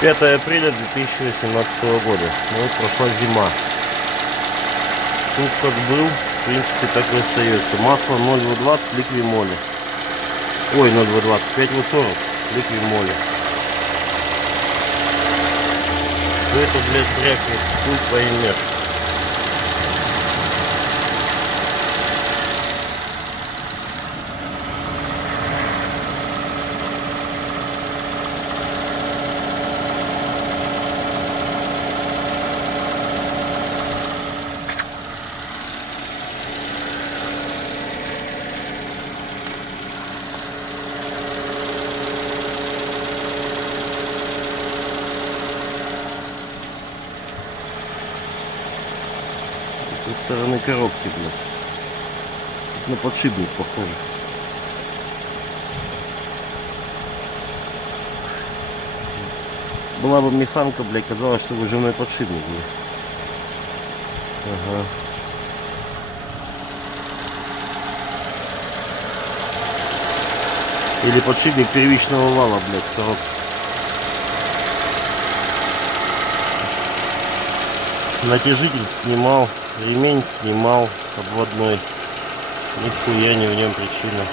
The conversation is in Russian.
5 апреля 2018 года. Ну, вот прошла зима. Тут как был, в принципе, так и остается. Масло 0В20 ликвимоли. Ой, 0В20, 5В40 ликвимоли. Что это, блядь, брякнет? Хуй поймешь. Со стороны коробки, блядь. На подшипник похоже. Была бы механка, блядь, казалось, что выжимной подшипник, блядь. Ага. Или подшипник первичного вала, блядь, в коробке. Натяжитель снимал, ремень снимал обводной. Нихуя не в нем причина.